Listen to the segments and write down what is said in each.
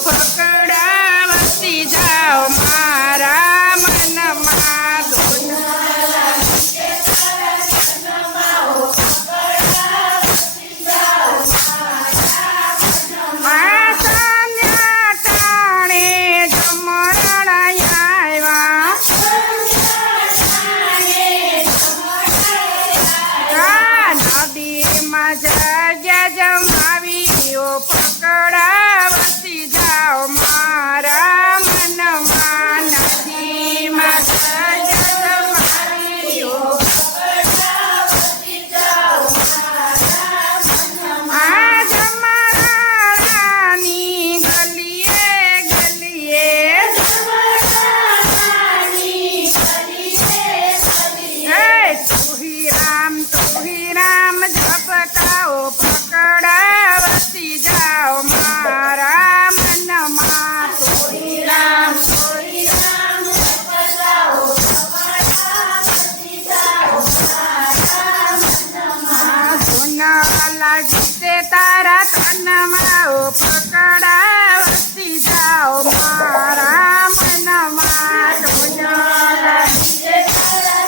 પકડાવતી જાઓ મારા મનમાં સંધ્યા ટાણે જમરણ આવ્યા નદીમાં જગ્યા જમાવી પકડાવતી જાઓ મારા મનમાં નદીમાં જગ્યા જમાવી આ જમારાની ગલીએ ગલીએ તુહી રામ ઝપટાઓ પકડાવતી જાઓ મારા મનમાં તુહી રામ ઝપટાઓ પકડાવતી જાઓ મારા મનમાં સોના લાગી તે તારા તનમાં પકડાવતી જાઓ મારા મનમાં સોના લાગી તે તારા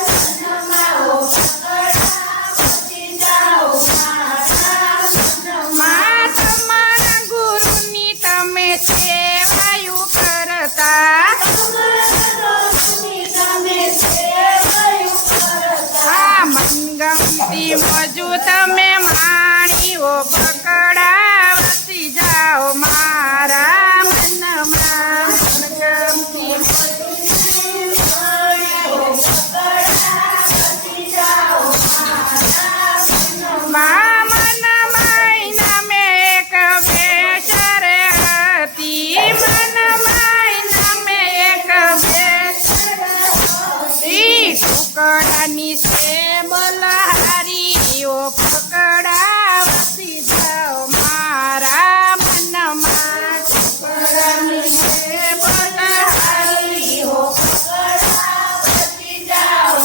તમારા ગુરુની તમે સેવાયું કરતા મનગમતી મજુ તમે માણીઓ પકડાવતી જાઓ મારા મનમાં મનગમતી ટુકડાની સે બલહારીઓ પકડાવતી જાઓ મારા મનમાં ટુકડાની સે બલહારીઓ પકડાવતી જાઓ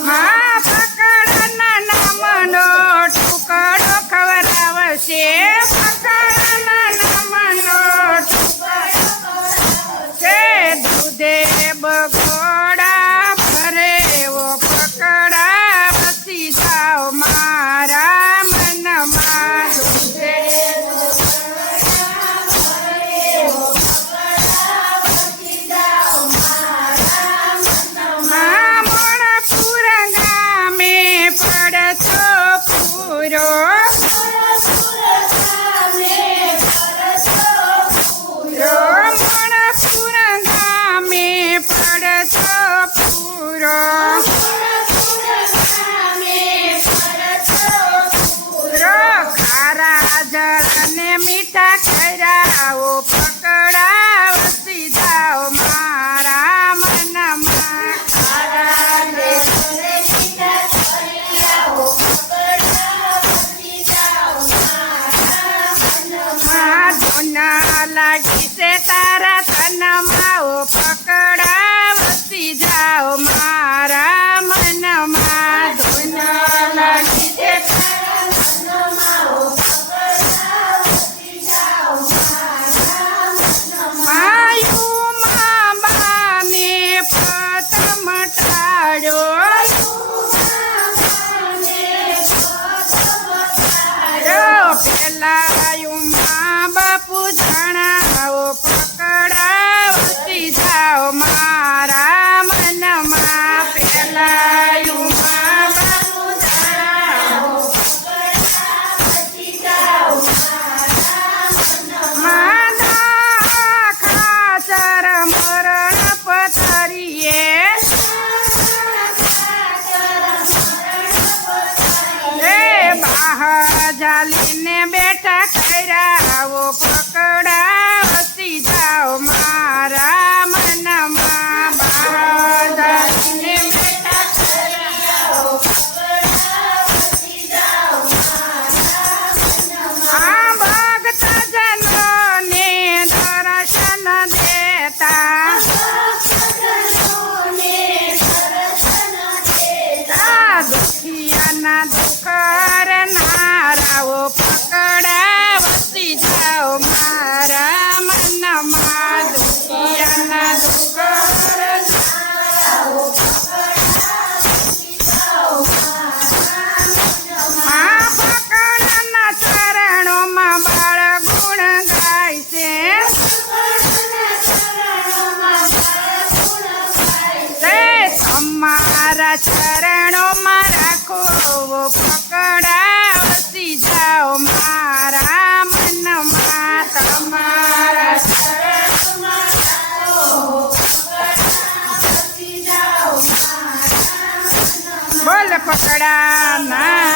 મારા પકડના નામનો ટુકડો ખવડાવશે પકડના નામનો ટુકડો ખવડાવશે દૂધે બગોડા ભરે પકડાવતી જાઓ મારા મનમાં દૂધે મોણપુર ગામે પડતો પૂરો મોણપુર ગામે પડતો પૂરો ખારા જળને મીઠા કર્યાઓ પકડાવતી જાઓ મારા મનમાં ખારા જળને મીઠા કર્યાઓ પકડાવતી જાઓ મારા મનમાં ધોના લાગી છે તારા તનમાં પકડાવતી જાઓ મારા મનમાં ધોના લાગી છે માયુમાં બાને પ્રથમ ટાળ્યો પેલાયુમાં બાપુ જણાવો પકડાવતી જાઓ મારા મનમાં પેલાયુમાં બાપુ જણાવો પકડાવતી જાઓ મારા ખાચર મરણ પથરીએ બાહ જાલીને બેઠા કર્યાઓ પકડા તમારા ચરણોમાં રાખો પકડાવતી જાઓ મારા મનમાં તમારા ચરણોમાં રાખો પકડાવતી જાઓ મારા મનમાં. બોલ પકડાના